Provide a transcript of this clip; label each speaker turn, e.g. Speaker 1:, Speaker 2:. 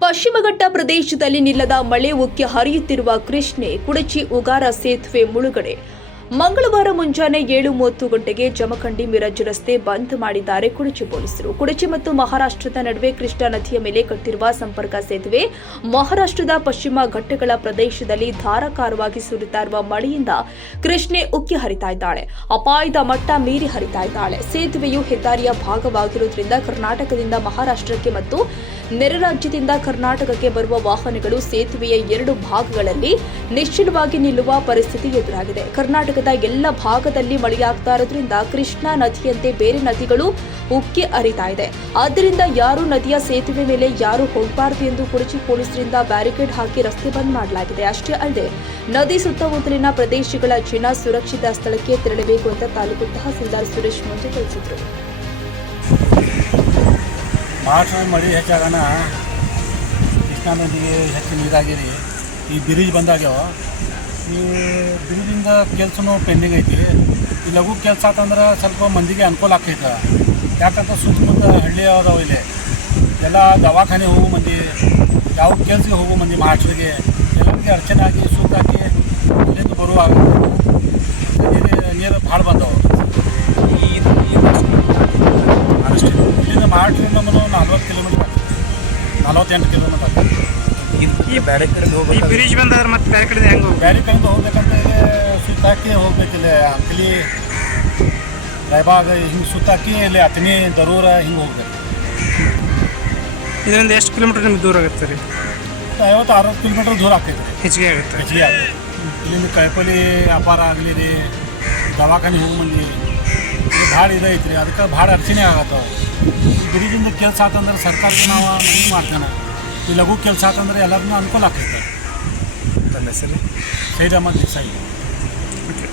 Speaker 1: ಪಶ್ಚಿಮಘಟ್ಟ ಪ್ರದೇಶದಲ್ಲಿ ನಿಲ್ಲದ ಮಳೆ ಉಕ್ಕಿ ಹರಿಯುತ್ತಿರುವ ಕೃಷ್ಣೆ ಕುಡಚಿ ಉಗಾರ ಸೇತುವೆ ಮುಳುಗಡೆ. ಮಂಗಳವಾರ ಮುಂಜಾನೆ ಏಳು ಮೂವತ್ತು ಗಂಟೆಗೆ ಜಮಖಂಡಿ ಮಿರಜ್ ರಸ್ತೆ ಬಂದ್ ಮಾಡಿದ್ದಾರೆ ಕುಡಚಿ ಪೊಲೀಸರು. ಕುಡಚಿ ಮತ್ತು ಮಹಾರಾಷ್ಟ್ರದ ನಡುವೆ ಕೃಷ್ಣಾ ನದಿಯ ಮೇಲೆ ಕಟ್ಟಿರುವ ಸಂಪರ್ಕ ಸೇತುವೆ, ಮಹಾರಾಷ್ಟ್ರದ ಪಶ್ಚಿಮ ಘಟ್ಟಗಳ ಪ್ರದೇಶದಲ್ಲಿ ಧಾರಾಕಾರವಾಗಿ ಸುರಿತಾ ಇರುವ ಮಳೆಯಿಂದ ಕೃಷ್ಣೆ ಉಕ್ಕಿ ಹರಿತಾ ಇದ್ದಾಳೆ. ಅಪಾಯದ ಮಟ್ಟ ಮೀರಿ ಹರಿತಾ ಇದ್ದಾಳೆ. ಸೇತುವೆಯು ಹೆದ್ದಾರಿಯ ಭಾಗವಾಗಿರುವುದರಿಂದ ಕರ್ನಾಟಕದಿಂದ ಮಹಾರಾಷ್ಟ್ರಕ್ಕೆ ಮತ್ತು ನೆರೆ ರಾಜ್ಯದಿಂದ ಕರ್ನಾಟಕಕ್ಕೆ ಬರುವ ವಾಹನಗಳು ಸೇತುವೆಯ ಎರಡು ಭಾಗಗಳಲ್ಲಿ ನಿಶ್ಚಲವಾಗಿ ನಿಲ್ಲುವ ಪರಿಸ್ಥಿತಿ ಎದುರಾಗಿದೆ. ಕರ್ನಾಟಕದ ಎಲ್ಲ ಭಾಗದಲ್ಲಿ ಮಳೆಯಾಗ್ತಾ ಇರೋದ್ರಿಂದ ಕೃಷ್ಣಾ ನದಿಯಂತೆ ಬೇರೆ ನದಿಗಳು ಉಕ್ಕಿ ಹರಿತಾ ಇದೆ. ಆದ್ದರಿಂದ ಯಾರು ನದಿಯ ಸೇತುವೆ ಮೇಲೆ ಯಾರು ಹೋಗಬಾರದು ಎಂದು ಕುಡಚಿ ಪೊಲೀಸರಿಂದ ಬ್ಯಾರಿಕೇಡ್ ಹಾಕಿ ರಸ್ತೆ ಬಂದ್ ಮಾಡಲಾಗಿದೆ. ಅಷ್ಟೇ ಅಲ್ಲದೆ, ನದಿ ಸುತ್ತಮುತ್ತಲಿನ ಪ್ರದೇಶಗಳ ಜನ ಸುರಕ್ಷಿತ ಸ್ಥಳಕ್ಕೆ ತೆರಳಬೇಕು ಅಂತ ತಾಲೂಕು ತಹಸೀಲ್ದಾರ್ ಸುರೇಶ್ ಮಂಜು ತಿಳಿಸಿದರು.
Speaker 2: ಮಳೆ ಹೆಚ್ಚಾಗೋಣ, ಕೃಷ್ಣಾ ನದಿಗೆ ಹೆಚ್ಚು ನೀರಾಗಿರಿ. ಈ ಬ್ರಿಡ್ಜ್ ಬಂದಾಗ್ಯಾವ ಈ ಬ್ರಿಡ್ಜಿಂದ ಕೆಲಸನೂ ಪೆಂಡಿಂಗ್ ಐತಿ. ಈ ಲಘು ಕೆಲಸ ಆತಂದ್ರೆ ಸ್ವಲ್ಪ ಮಂದಿಗೆ ಅನುಕೂಲ ಆಗ್ತೈತೆ. ಯಾಕಂದ್ರೆ ಸುತ್ತಮುತ್ತ ಹಳ್ಳಿ ಅದಾವ ಇಲ್ಲಿ. ಎಲ್ಲ ದವಾಖಾನೆ ಹೋಗು ಮಂದಿ, ಯಾವ ಕೆಲಸಕ್ಕೆ ಹೋಗು ಮಂದಿ ಮಹಾರಾಷ್ಟ್ರಗೆ ಎಲ್ಲರಿಗೆ ಅರ್ಚನೆ ಆಗಿ ಸುತ್ತಾಕಿ ಅಲ್ಲಿಂದ ಬರುವಾಗ ನೀರು ನೀರು ಭಾಳ ಬಂದವು. ಇಲ್ಲಿಂದ ಮಹಾರಾಷ್ಟ್ರದಿಂದ ಬಂದು ನಲ್ವತ್ತು ಕಿಲೋಮೀಟ್ರ್ ಆಗ್ತದೆ ನಲವತ್ತೆಂಟು ಕಿಲೋಮೀಟ್ರ್ ಆಗ್ತದೆ
Speaker 3: ಈ ಬ್ಯಾರೆ ಕಡೆ
Speaker 4: ಈ ಬ್ರಿಡ್ಜ್ ಬಂದಾದ್ರೆ ಮತ್ತೆ ಬೇರೆ ಕಡೆ ಹೆಂಗೆ
Speaker 2: ಬ್ಯಾರೆ ಕಡೆಯಿಂದ ಹೋಗ್ಬೇಕಂತ ಇಲ್ಲಿ ಸುತ್ತಾಕಿ ಹೋಗ್ಬೇಕಿಲ್ಲ ಅಂಕಲಿ ರಾಯಬಾಗ ಹಿಂಗೆ ಸುತ್ತಾಕಿ ಇಲ್ಲಿ ಅತನಿ ದರೂರ ಹಿಂಗೆ ಹೋಗ್ಬೇಕು.
Speaker 4: ಇದರಿಂದ ಎಷ್ಟು ಕಿಲೋಮೀಟರ್ ನಿಮ್ಗೆ ದೂರ ಆಗುತ್ತೆ ರೀ?
Speaker 2: ಐವತ್ತು ಅರವತ್ತು ಕಿಲೋಮೀಟರ್ ದೂರ ಆಗ್ತೈತೆ ರೀ.
Speaker 4: ಹೆಚ್ಚಿಗೆ ಆಗುತ್ತೆ.
Speaker 2: ಹೆಚ್ಚಿಗೆ ಆಗುತ್ತೆ. ಇಲ್ಲಿಂದ ಕೈಪಲ್ಲಿ ವ್ಯಾಪಾರ ಆಗಲಿ ರೀ ದವಾಖಾನೆ ಹೋಗಿ ಬಂದು ಇಲ್ಲಿ ಭಾಳ ಇದೈತೆ ರೀ ಅದಕ್ಕೆ ಭಾಳ ಅಡಚಣೆ ಆಗತ್ತವ ಬ್ರಿಡ್ಜಿಂದ ಕೆಲಸ ಆತಂದ್ರೆ ಸರ್ಕಾರಕ್ಕೆ ನಾವು ಮನವಿ ಮಾಡ್ತೇನೆ ಈ ಲಘು ಕೆಲಸ ಆತಂದ್ರೆ ಎಲ್ಲರಿಗೂ ಅನುಕೂಲ ಆಗ್ತೈತೆ.
Speaker 3: ತನ್ನ ಹೆಸರು?
Speaker 2: Side Ahmed
Speaker 4: okay